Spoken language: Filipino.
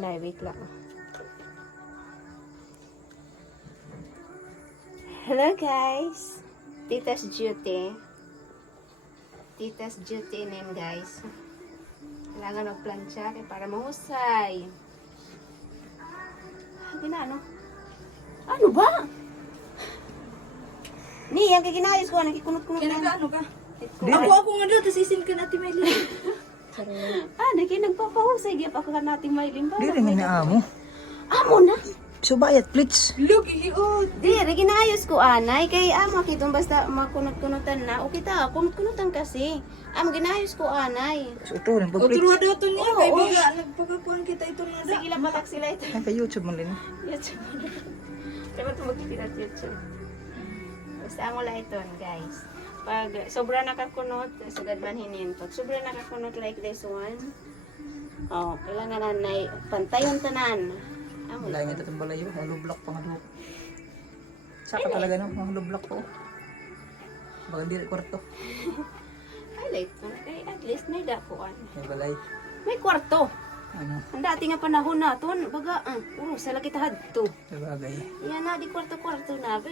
na, wait lang. Hello guys! Tita's duty. Tita's duty name guys. Kailangan magplansya para mahusay. Ginaano? Ano ba? Ni, yung kikinayos ko, nakikunot-kunot na. Ano ka? Ako nga daw, tapos isin ka natin may lili. Nagpapahusay. Di pa ka natin may limba. Di rin na amo. Amo na? So bayat, please. Look, iliot. Di, ginayos ko, anay. Kay amo, kitong basta makunot-kunutan na. O kita, kunot-kunutan kasi. Ginayos ko, anay. So ito rin, O, pag-please. turuwa daw ito niya. Oo, Kay oo. Biga, nagpagakuhan kita ito na Sige lang, matak sila ito. Ay, kay YouTube mo rin. YouTube. Diba ito magkikita sa YouTube? Basta amo lang ito, guys. Pag sobra nakakunot, sagad man hinintot. Sobra nakakunot like this one. Oh, kailangan na pantayon tanan. Amo Wala lang. nga itong balayo. Hollow block pa nga doon. Saka talaga no, hollow block po. Baka di kwarto. I like it. Kay at least may dapuan. May balay. May kwarto. Ano, Ang dati nga panahon na, baga, puro sa lakit hadto. may bagay. Yan na, di kwarto-kwarto na.